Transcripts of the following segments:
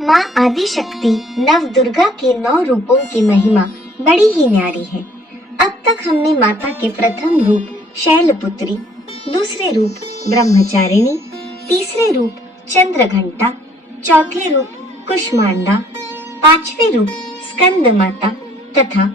माँ आदि शक्ति नव दुर्गा के 9 रूपों की महिमा बड़ी ही न्यारी है। अब तक हमने माता के प्रथम रूप शैलपुत्री, दूसरे रूप ब्रह्मचारिणी, तीसरे रूप चंद्रघंटा, चौथे रूप कुष्मांडा, पांचवे रूप स्कंद माता तथा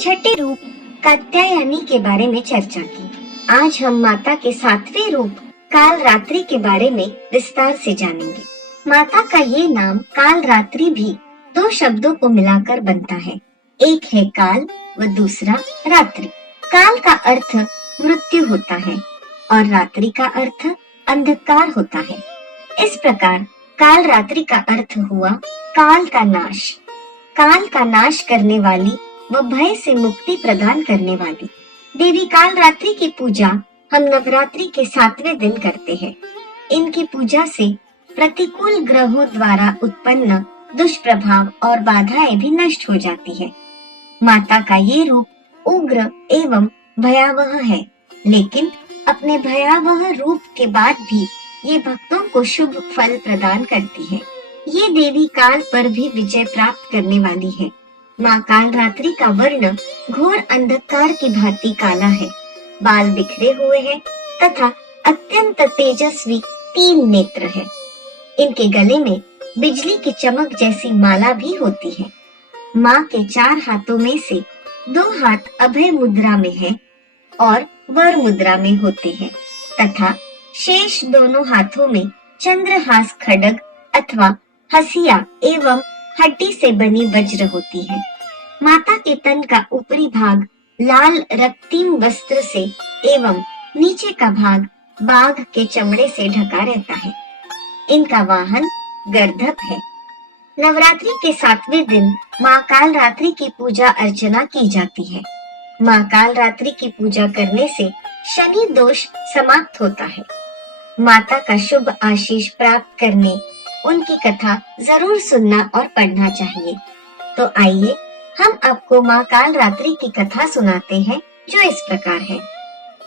छठे रूप कात्यायनी के बारे में चर्चा की। आज हम माता के 7वें रूप काल रात्रि के बारे में विस्तार से जानेंगे। माता का ये नाम काल रात्रि भी 2 शब्दों को मिलाकर बनता है। एक है काल व दूसरा रात्रि। काल का अर्थ मृत्यु होता है और रात्रि का अर्थ अंधकार होता है। इस प्रकार काल रात्रि का अर्थ हुआ काल का नाश। काल का नाश करने वाली व भय से मुक्ति प्रदान करने वाली देवी काल रात्रि की पूजा हम नवरात्रि के 7वें दिन करते हैं। इनकी पूजा से प्रतिकूल ग्रहों द्वारा उत्पन्न दुष्प्रभाव और बाधाएं भी नष्ट हो जाती है। माता का ये रूप उग्र एवं भयावह है, लेकिन अपने भयावह रूप के बाद भी ये भक्तों को शुभ फल प्रदान करती है। ये देवी काल पर भी विजय प्राप्त करने वाली है। माँ काल रात्रि का वर्ण घोर अंधकार की भांति काला है। बाल बिखरे हुए हैं तथा अत्यंत तेजस्वी 3 नेत्र है। इनके गले में बिजली की चमक जैसी माला भी होती है। माँ के 4 हाथों में से 2 हाथ अभय मुद्रा में है और वर मुद्रा में होते हैं तथा शेष दोनों हाथों में चंद्रहास खड्ग अथवा हसिया एवं हड्डी से बनी वज्र होती है। माता के तन का ऊपरी भाग लाल रक्तीम वस्त्र से एवं नीचे का भाग बाघ के चमड़े से ढका रहता है। इनका वाहन गर्दभ है। नवरात्रि के 7वें दिन माँ काल रात्रि की पूजा अर्चना की जाती है। माँ काल रात्रि की पूजा करने से शनि दोष समाप्त होता है। माता का शुभ आशीष प्राप्त करने उनकी कथा जरूर सुनना और पढ़ना चाहिए। तो आइए हम आपको माँ काल रात्रि की कथा सुनाते हैं, जो इस प्रकार है।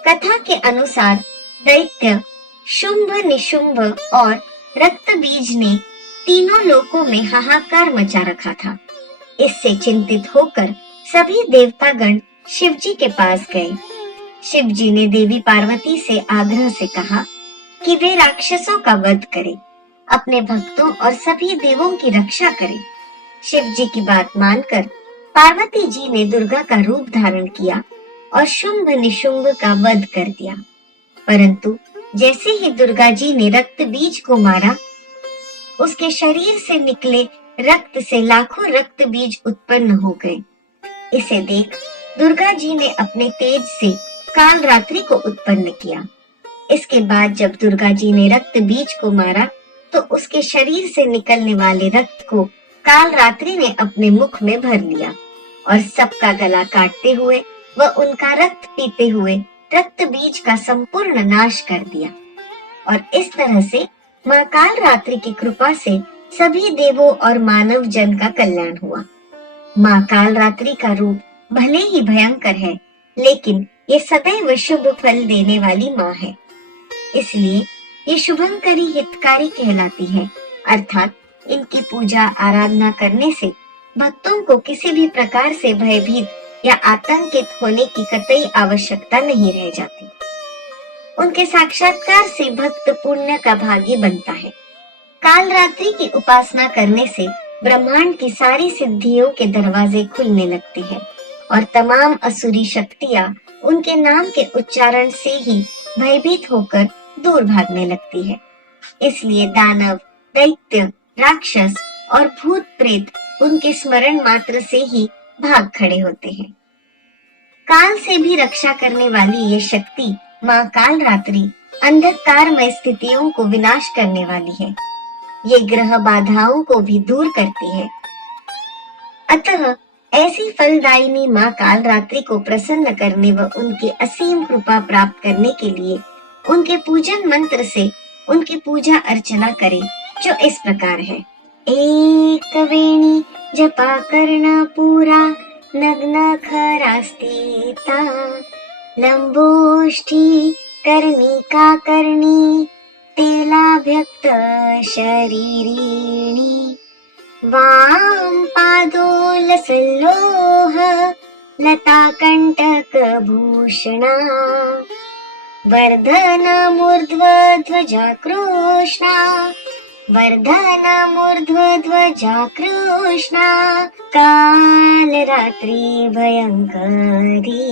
कथा के अनुसार दैत्य शुंभ, निशुंभ और रक्तबीज ने तीनों लोकों में हाहाकार मचा रखा था। इससे चिंतित होकर सभी देवतागण शिवजी के पास गए। शिवजी ने देवी पार्वती से आग्रह से कहा कि वे राक्षसों का वध करें, अपने भक्तों और सभी देवों की रक्षा करें। शिवजी की बात मानकर पार्वती जी ने दुर्गा का रूप धारण किया और शुंभ निशुंभ का वध कर दिया। परंतु जैसे ही दुर्गा जी ने रक्त बीज को मारा, उसके शरीर से निकले रक्त से लाखों रक्त बीज उत्पन्न हो गए। इसे देख दुर्गा जी ने अपने तेज से काल रात्रि को उत्पन्न किया। इसके बाद जब दुर्गा जी ने रक्त बीज को मारा तो उसके शरीर से निकलने वाले रक्त को काल रात्रि ने अपने मुख में भर लिया और सबका गला काटते हुए व उनका रक्त पीते हुए रक्त बीज का संपूर्ण नाश कर दिया। और इस तरह से माँ काल रात्रि की कृपा से सभी देवों और मानव जन का कल्याण हुआ। माँ काल रात्रि का रूप भले ही भयंकर है, लेकिन ये सदैव शुभ फल देने वाली माँ है। इसलिए ये शुभंकरी हितकारी कहलाती है, अर्थात इनकी पूजा आराधना करने से भक्तों को किसी भी प्रकार से भयभीत या आतंकित होने की कतई आवश्यकता नहीं रह जाती। उनके साक्षात्कार से भक्त पुण्य का भागी बनता है। काल रात्रि की उपासना करने से ब्रह्मांड की सारी सिद्धियों के दरवाजे खुलने लगते हैं और तमाम असुरी शक्तियाँ उनके नाम के उच्चारण से ही भयभीत होकर दूर भागने लगती है। इसलिए दानव, दैत्य, राक्षस और भूत प्रेत उनके स्मरण मात्र से ही भाग खड़े होते हैं। काल से भी रक्षा करने वाली ये शक्ति माँ काल रात्रि अंधकारमय स्थितियों को विनाश करने वाली है। ये ग्रह बाधाओं को भी दूर करती है। अतः ऐसी फलदायिनी माँ काल रात्रि को प्रसन्न करने व उनकी असीम कृपा प्राप्त करने के लिए उनके पूजन मंत्र से उनकी पूजा अर्चना करें, जो इस प्रकार है। एक वेणी जपा करना पूरा, नग्न खरास्तीता, लंबोष्ठी करनी का करनी, तेलाभ्यक्त शरीरिणी, वाम पादोलसल्लोह लताकण्टकभूषणा वर्धनमूर्ध्वध्वजा कृष्णा वर्धनमूर्ध्वध्वजा कृष्णा कालरात्रि भयङ्करी।